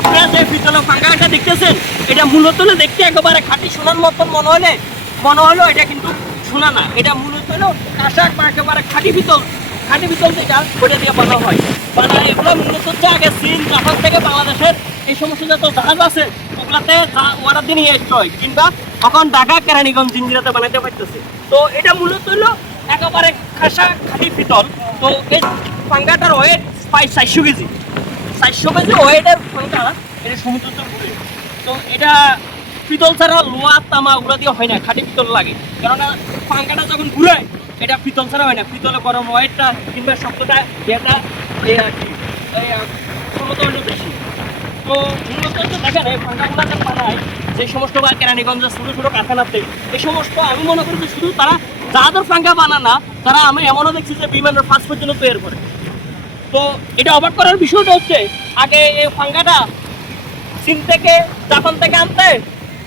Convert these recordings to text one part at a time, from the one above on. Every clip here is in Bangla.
আপনারা যে পিতলের পাঙ্গাটা দেখতেছেন এটা মূলত দেখতে একেবারে খাঁটি সোনার মতন মনে হলো এটা কিন্তু সোনা না, এটা মূলত হলো কাঁসাক বা একেবারে খাঁটি পিতল যেটা ওটা দিয়ে বানানো হয়। এগুলো মূলত হচ্ছে আগে চীন জাপান থেকে বাংলাদেশের এই সমস্ত যত জাহাজ আছে ওগুলাতে অর্ডার দিয়ে নিয়ে আসতে হয়, কিংবা এখন ঢাকা কেরানীগঞ্জ জিঞ্জিরাতে বানাইতে পারতেছে। তো এটা মূলত হলো একেবারে খাঁটি পিতল। তো এই পাঙ্গাটার ওয়েট প্রায় 400 কেজি। 400 কেজি ওয়েটের পাঙ্গা এটা সমুদ্রতে ঘুরে। তো এটা পিতল ছাড়া লোহা তামা ওগুলো দিয়ে হয় না, খাঁটি পিতল লাগে। কেননা পাঙ্গাটা যখন ঘুরে এটা পিতল ছাড়া হয় না, পিতলে গরম ওয়েটটা কিংবা শক্তটা এটা এই আর কি ক্ষমতা অনেক বেশি। তো মূলত হচ্ছে দেখেন এই পাঙ্গাগুলোতে বানায় যে সমস্ত বা কেরানীগঞ্জের ছোটো ছোটো কারখানাতে এই সমস্ত, আমি মনে করি যে শুধু তারা যাদের পাঙ্গা বানায় না, তারা আমি এমনও দেখছি যে বিমানের ফার্স্ট পর্যন্ত তৈরি করে। তো এটা অবাক করার বিষয়টা হচ্ছে আগে এই পাঙ্গাটা চীন থেকে জাপান থেকে আনতে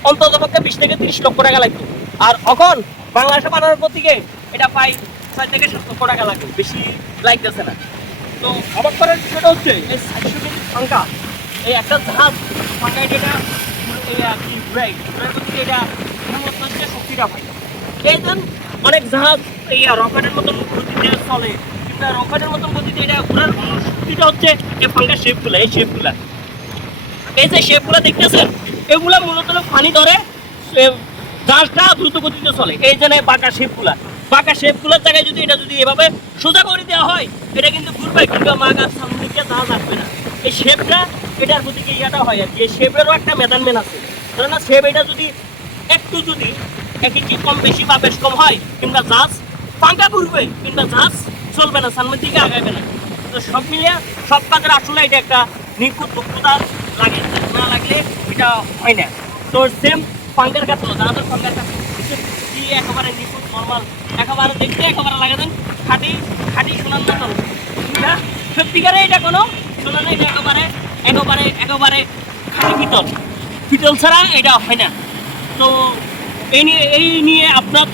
অন্তত পক্ষে 20 থেকে 30 লক্ষ টাকা লাগতো, আর এখন বাংলাদেশে বানানোর প্রতিকে এটা প্রায় 6 থেকে 7 লক্ষ টাকা লাগে, বেশি লাগতেছে না। তো অবাক করার বিষয়টা হচ্ছে এই 400 কেজি পাঙ্গা, এই একটা জাহাজ পাঙ্গা এটা এই আর কি ঘুরাই প্রতিকে এটা মূলত হচ্ছে শক্তিটা পায়। এই দেন অনেক জাহাজ এই রকেটের মতন গতিতে চলে, কিংবা রকেটের মতন গতিতে এটা ঘোরার শক্তিটা হচ্ছে এই পাঙ্গার শেপগুলা, এই শেপগুলা, এই যে শেপগুলা দেখতেছেন এগুলা মূলত পানি ধরে জাহাজটা দ্রুত গতিতে চলে। এই জন্য বাঁকা শেপগুলার জায়গায় যদি এটা যদি এভাবে সোজা করে দেওয়া হয় এটা কিন্তু ঘুরবে, কিংবা মাগার সামনে দিকে জাহাজ আসবে না। এই শেপটা এটার প্রতি ইয়াটা হয় আর কি, এই শেপেরও একটা মেজারমেন্ট আছে। কেননা শেপ এটা যদি একটু যদি এক ইঞ্চি কম বেশি বা বেশ কম হয়, কিংবা জাহাজ পাঙ্গা ঘুরবে কিংবা জাহাজ চলবে না, সামনের দিকে আগাবে না। তো সব মিলিয়ে সব কাজের আসলে এটা একটা নিখুঁত দক্ষতা লাগে, না লাগলে এটা হয় না। তো সেম পাঙ্গার কাজ হলো জাহাজের পাঙ্গার কাজ দিয়ে একেবারে নিখুঁত নর্মাল একেবারে দেখতে একেবারে লাগে দেন খাঁটি সোনার মতন। সত্যিকারে এটা কোনো সোনা না, এটা একেবারে খাঁটি পিতল ছাড়া এটা হয় না। তো এই নিয়ে আপনারা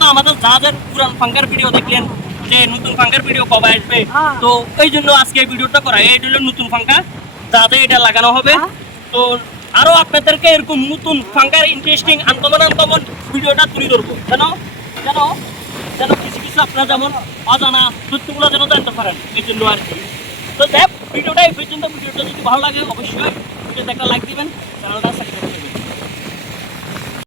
তো আমাদের জাহাজের পুরান পাঙ্গার ভিডিও দেখলেন যে নতুন পাঙ্গার ভিডিও কবে আসবে, তো এই জন্য আজকে এই ভিডিওটা করা। এই হলো নতুন পাঙ্গা যাতে এটা লাগানো হবে। তো আরো আপনাদেরকে এরকম নতুন পাঙ্গার ইন্টারেস্টিং আনকমন ভিডিওটা তুলে ধরবো, যেন কিছু আপনারা যেমন অজানা তথ্যগুলো যেন জানতে পারেন, এই জন্য আর কি। তো দেখ ভিডিওটা এই পর্যন্ত, ভিডিওটা যদি ভালো লাগে অবশ্যই ভিডিওতে একটা লাইক দিবেন, চ্যানেলটা সাবস্ক্রাইব